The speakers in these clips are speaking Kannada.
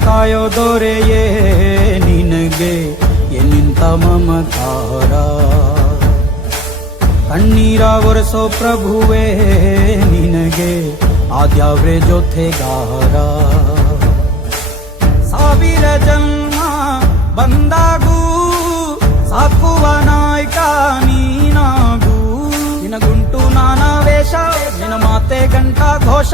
ಕಾಯೋ ದೊರೆಯೇ ನಿನಗೆ ಎನ್ನಿಂತ ಮಮಕಾರ. ಕಣ್ಣೀರ ಒರೆಸೋ ಪ್ರಭುವೇ ನಿನಗೆ ಆದ್ಯಾವ್ರೆ ಜೊತೆಗಾರ. ಸಾವಿರ ಜನ್ಮ ಬಂದಾಗೂ ಸಾಕುವ ನಾಯಕ ನೀನಾಗೂ. ನಿನಗುಂಟು ನಾನಾ ವೇಷ, ನಿನ್ನ ಮಾತೆ ಗಂಟ ಘೋಷ.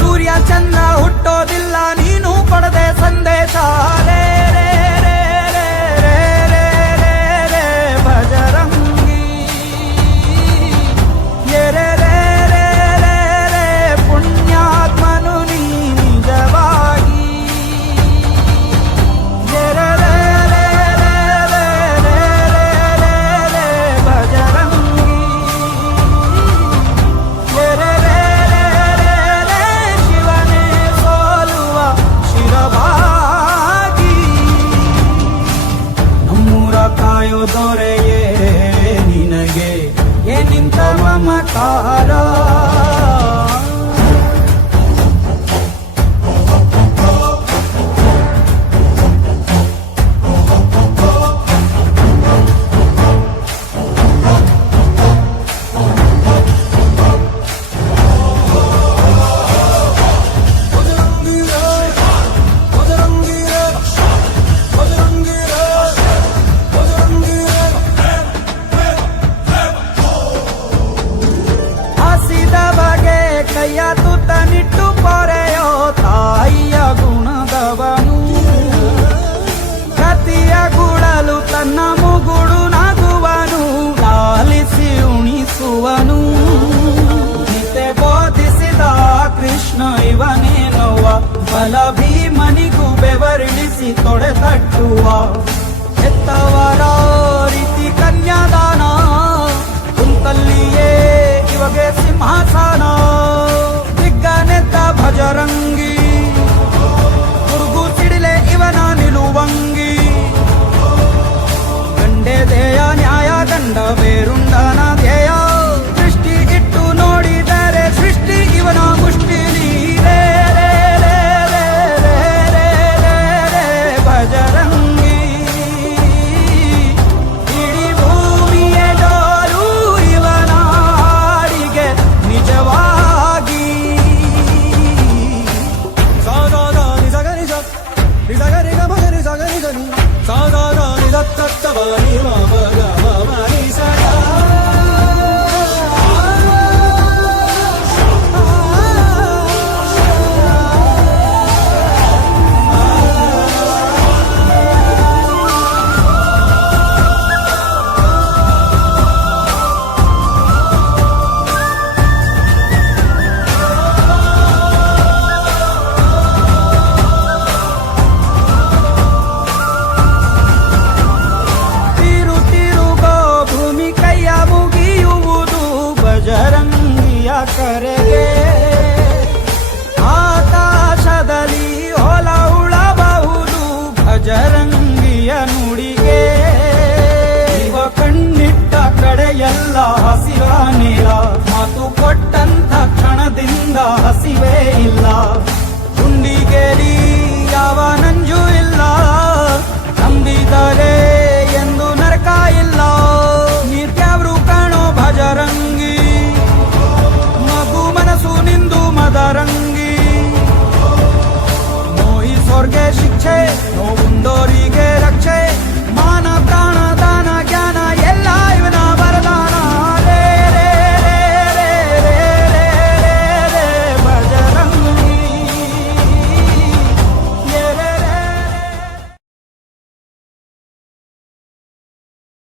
ಸೂರ್ಯ ಚಂದ್ರ ಹುಟ್ಟೋದಿಲ್ಲ ನೀನು ಕೊಡದೆ ಸಂದೇಶ. ರೇ ರೇ ರೇ ರೇ ರೇ ರೇ ರೇ ಭಜರಂಗಿ. ರೇ ರೇ ರೇ ರೇ ರೇ ಪುಣ್ಯಾತ್ಮನು ನೀ ನಿಜವಾಗಿ. ರೇ ರೇ ರೇ ರೇ ರೇ ರೇ ರೇ ರೇ ಭಜರಂಗಿ. ರೇ ರೇ ರೇ ರೇ ರೇ ಶಿವನೇ ಸೋಲುವ ಶಿರವಾಗಿ. ನಮ್ಮೂರ ಕಾಯೋ ದೊರೆಯೇ ನಿನಗೆ ಏನಿಂತ ಮಮಕಾರ. ಕೈಯ ತುತ್ತ ನಿಟ್ಟು ಪೊರೆಯೋ ತಾಯಿಯ ಗುಣದವನು. ಪ್ರತಿಯ ಗುಡಲು ತನ್ನ ಮುಗುಡು ನಗುವನು. ಲಾಲಿಸಿ ಉಣಿಸುವನು. ನಿತೆ ಬೋಧಿಸಿದ ಕೃಷ್ಣ ಇವನೇನೋವ. ಬಲ ಭೀಮನಿಗೂ ಬೆವರಿಳಿಸಿ ತೊಡೆ ತಟ್ಟುವ. ಎತ್ತವರ ರೀತಿ ಕನ್ಯಾದಾನ. ಕುಂತಲ್ಲಿಯೇ ಇವಾಗೆ ಸಿಂಹಾಸನ. ದಿಗ್ಗನೆದ್ದ ಭಜರಂಗಿ. ಗುರುಗು ಸಿಡಿಲೆ ಇವನ ನಿಲುವಂಗಿ. ಗಂಡೆದೆಯ ನ್ಯಾಯ ಗಂಡ ಬೇರುಂಡನ ಧ್ಯೇಯ. ದೃಷ್ಟಿ ಇಟ್ಟು ನೋಡಿದರೆ ಸೃಷ್ಟಿ ಇವನ ಮುಷ್ಟಿಲಿ. ರೇ ರೇ ರೇ ರೇ ರೇ ರೇ ರೇ ರೇ ಭಜರಂಗಿ. ಇಡೀ ಭೂಮಿಯ ಡೋಲು ಇವನ ಹಾಡಿಗೆ ನಿಜವಾಗಿ. ಸಾಧಾರ ನಿಜಗರಿ ನಿಜಗರಿ ಗಮಗರಿ ಸಗರಿ ಗನಿ. ಸಾಧಾರ ನಿಜ ತತ್ತವನಿ ಮಮ ಗಮ ಮನಿ ಸದಾ. ಭಜರಂಗಿಯ ಕರೆಗೆ ಆಕಾಶದಲ್ಲಿ ಹೊಲ ಉಳಬಹುದು. ಭಜರಂಗಿಯ ನುಡಿಗೆ ಇವ ಕಣ್ಣಿಟ್ಟ ಕಡೆಯೆಲ್ಲ ಹಸಿವ ನೀಲ. ಮಾತು ಕೊಟ್ಟಂತ ಕ್ಷಣದಿಂದ ಹಸಿವೇ ಇಲ್ಲ. ಗುಂಡಿಗೆಲಿ ಯಾವ ನಂಜು ಇಲ್ಲ. ನಂಬಿದರೆ ಎಂದು ನರಕ ಇಲ್ಲ. ನಿತ್ಯವ್ರು ಕಾಣೋ ಭಜರಂಗಿ. ಮಗು ಮನಸ್ಸು ನಿಂದು ಮದರಂಗಿ.